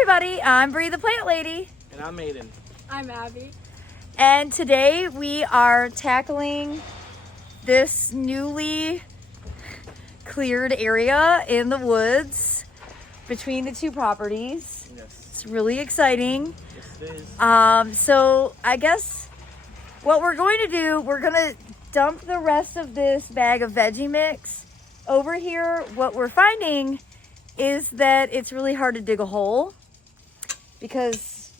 everybody, I'm Bree the Plant Lady. And I'm Aiden. I'm Abby. And today we are tackling this newly cleared area in the woods between the two properties. Yes. It's really exciting. Yes, it is. So I guess what we're going to do, we're going to dump the rest of this bag of veggie mix over here. What we're finding is that it's really hard to dig a hole because,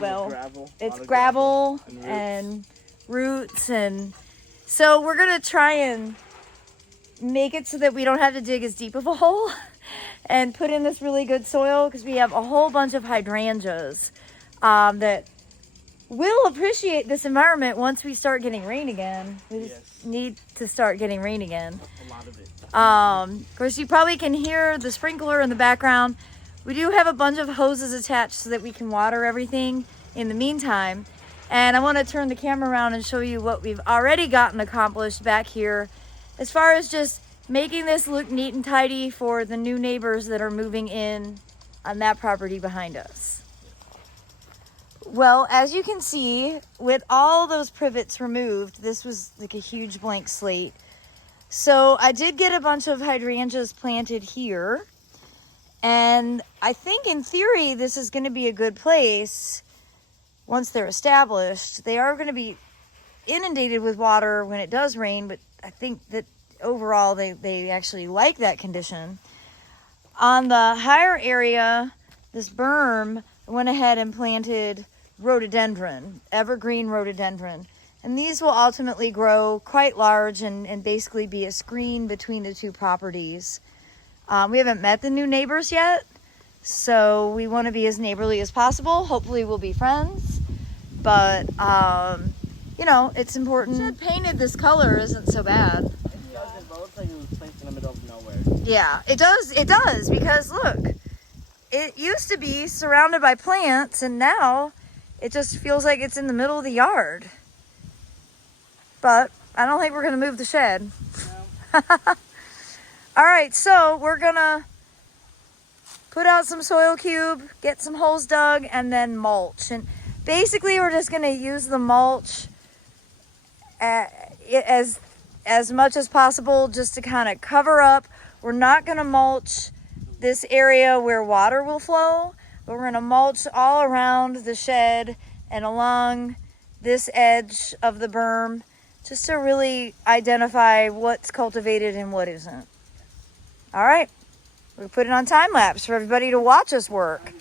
well, it's gravel and roots, and so we're gonna try and make it so that we don't have to dig as deep of a hole and put in this really good soil, because we have a whole bunch of hydrangeas that will appreciate this environment once we start getting rain again. We just need to start getting rain again. A lot of it. Of course, you probably can hear the sprinkler in the background. We do have a bunch of hoses attached so that we can water everything in the meantime. And I want to turn the camera around and show you what we've already gotten accomplished back here as far as just making this look neat and tidy for the new neighbors that are moving in on that property behind us. Well, as you can see, with all those privets removed, this was like a huge blank slate. So I did get a bunch of hydrangeas planted here, and I think in theory this is going to be a good place once they're established. They are going to be inundated with water when it does rain, but I think that overall they actually like that condition. On the higher area, this berm, I went ahead and planted rhododendron, evergreen rhododendron. And these will ultimately grow quite large and basically be a screen between the two properties. We haven't met the new neighbors yet, so we want to be as neighborly as possible. Hopefully we'll be friends, but you know, it's important. Shed painted this color isn't so bad. It doesn't, but it looks like it was placed in the middle of nowhere. Yeah, it does, because look, it used to be surrounded by plants, and now it just feels like it's in the middle of the yard. But I don't think we're going to move the shed. No. All right, so we're going to put out some soil cube, get some holes dug, and then mulch. And basically we're just going to use the mulch as much as possible just to kind of cover up. We're not going to mulch this area where water will flow, but we're going to mulch all around the shed and along this edge of the berm, just to really identify what's cultivated and what isn't. All right, we'll put it on time lapse for everybody to watch us work.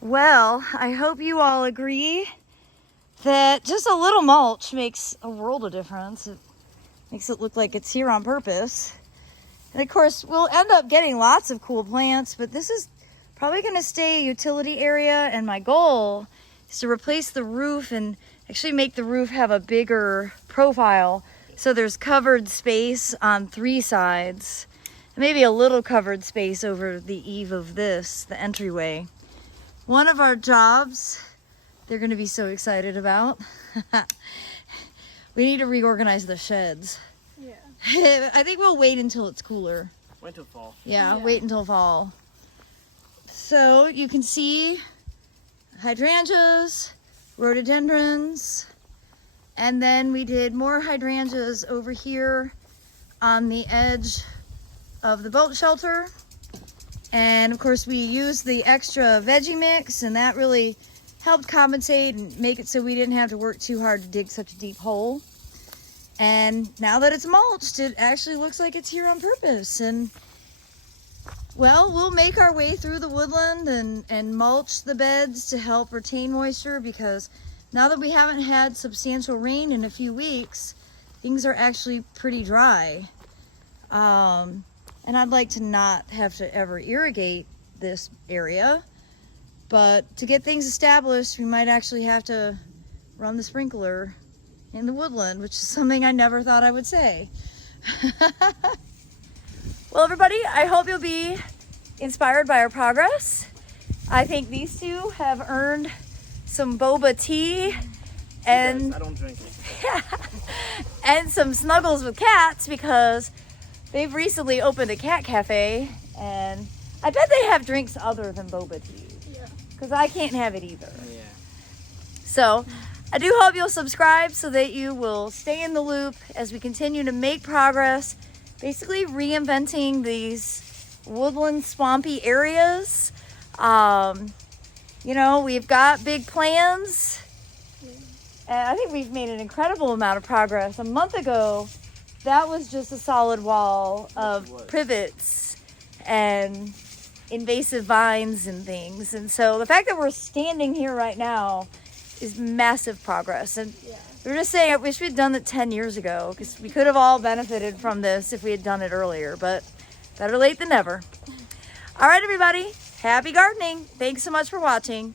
Well, I hope you all agree that just a little mulch makes a world of difference. It makes it look like it's here on purpose. And of course, we'll end up getting lots of cool plants, but this is probably going to stay a utility area, and my goal is to replace the roof and actually make the roof have a bigger profile, so there's covered space on 3 sides, and maybe a little covered space over the eave of this, the entryway. One of our jobs they're going to be so excited about. We need to reorganize the sheds. Yeah. I think we'll wait until it's cooler. Wait till fall. Yeah, wait until fall. So you can see hydrangeas, rhododendrons, and then we did more hydrangeas over here on the edge of the boat shelter. And of course we used the extra veggie mix, and that really helped compensate and make it so we didn't have to work too hard to dig such a deep hole. And now that it's mulched, it actually looks like it's here on purpose. And well, we'll make our way through the woodland and mulch the beds to help retain moisture, because now that we haven't had substantial rain in a few weeks, things are actually pretty dry. And I'd like to not have to ever irrigate this area, but to get things established, we might actually have to run the sprinkler in the woodland, which is something I never thought I would say. Well, everybody, I hope you'll be inspired by our progress. I think these two have earned some boba tea, and I don't drink it. and some snuggles with cats because they've recently opened a cat cafe, and I bet they have drinks other than boba tea. Yeah. Because I can't have it either. Yeah. So I do hope you'll subscribe so that you will stay in the loop as we continue to make progress, basically reinventing these woodland swampy areas. You know, we've got big plans, and I think we've made an incredible amount of progress. A month ago, that was just a solid wall of privets and invasive vines and things. And so the fact that we're standing here right now is massive progress. And we were just saying, I wish we'd done it 10 years ago, because we could have all benefited from this if we had done it earlier, but better late than never. All right, everybody, happy gardening. Thanks so much for watching.